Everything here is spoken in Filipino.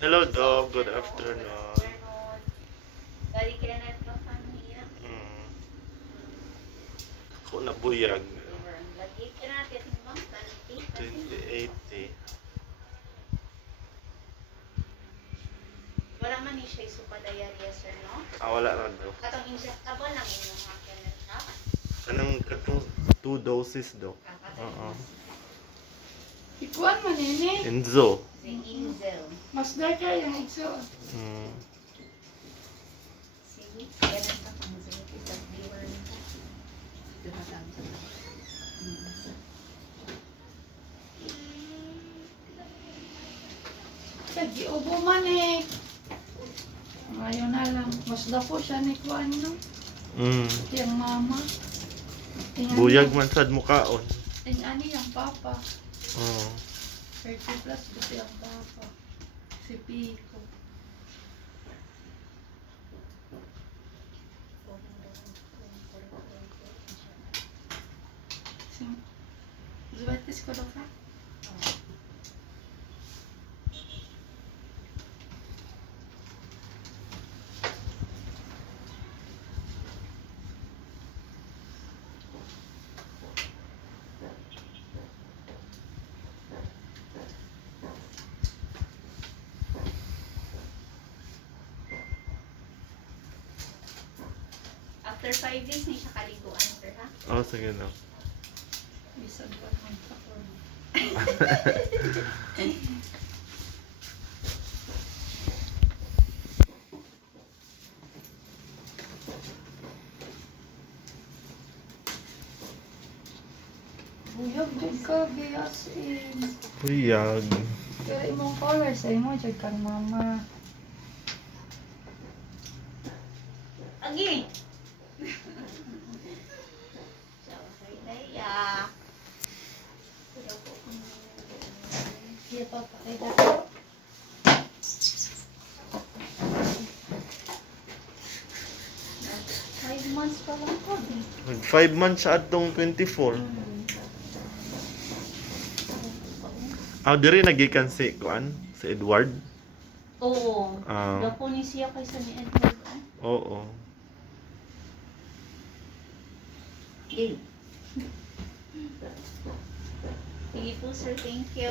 Hello, dog. Good afternoon. Dari kaya na ito kaniya. Mm. Ako nabuyag. Lagi kaya natin bang kanti. 2080. Wala man ni siya super diarrhea sir no? Wala na daw. Katong injectable lang inyong mga kennel ka. Anong katong 2 doses daw? Oo. Ikuan man ini. Enzo. Si Inzel. Mas daka yung iso. Mm. Sige, kaya na ito kung sige kita viewer nito. Dumatang sa Lagi ubo man eh. Ngayon na lang. Mas dako siya ni kuan no. Mm. Yung mama. Buyag man sad mukaon. Yung ani yung papa. Oo. 30 plus kasi ang papa. Si Pico. Zubatis ko daw ka? After 5 days ni siya kaliguan sir ha? Oh, sige na. Bisag ba man sa ko. Buyog jud ka bias in. Buyag. Pero imong color sa imo jud kang mama. Agi! Siya kay Daya. Pero po kung Iya pa pa kay dako. five months pa lang ko di. 5 months sa atong 24. Diri nagikan si kuan, si Edward. Oo. Ah. Dako ni siya kaysa ni Edward. Oo. Sige po sir, thank you.